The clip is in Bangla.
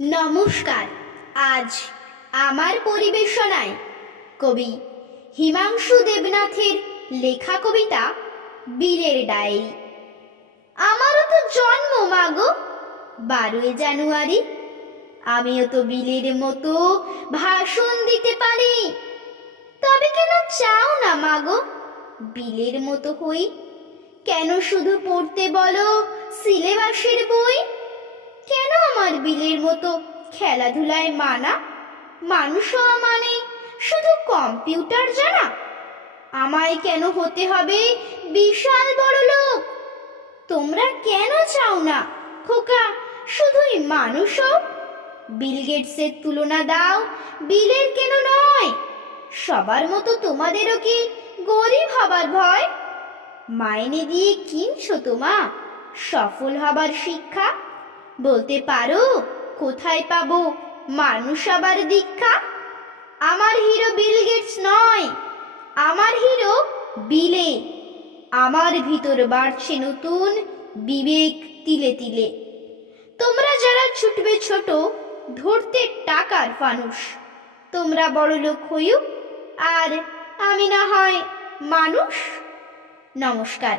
নমস্কার। আজ আমার পরিবেশনায় কবি হিমাংশু দেবনাথের লেখা কবিতা বীরের ডায়েরি। আমারও তো জন্ম মাগো বারোই জানুয়ারি, আমিও তো বিলের মতো ভাষণ দিতে পারি। তবে কেন চাও না মাগো বিলের মতো হই। কেন শুধু পড়তে বলো সিলেবাসের বই? বিলের মতো খেলাধুলায় মানা মানুষ হওয়া মানে শুধু কম্পিউটার জানা। আমায় কেন হতে হবে বিশাল বড় লোক? তোমরা কেন চাও না, খোকা? শুধুই মানুষ হোক বিল গেটসের তুলনা দাও, বিলের কেন নয়? সবার মতো তোমাদেরও কি গরিব হবার ভয়? মাইনে দিয়ে কিনছো তোমা? সফল হবার শিক্ষা? বলতে পারো, কোথায় পাবো? মানুষ আবার দীক্ষা? আমার হিরো বিল গেটস নয়, আমার হিরো বিলে। আমার ভিতর বাড়ছে নতুন বিবেক তিলে তিলে। তোমরা যারা ছুটবে ছোট, ধরতে টাকার ফানুষ। তোমরা বড় লোক হইও, আর আমি না হয় মানুষ? নমস্কার।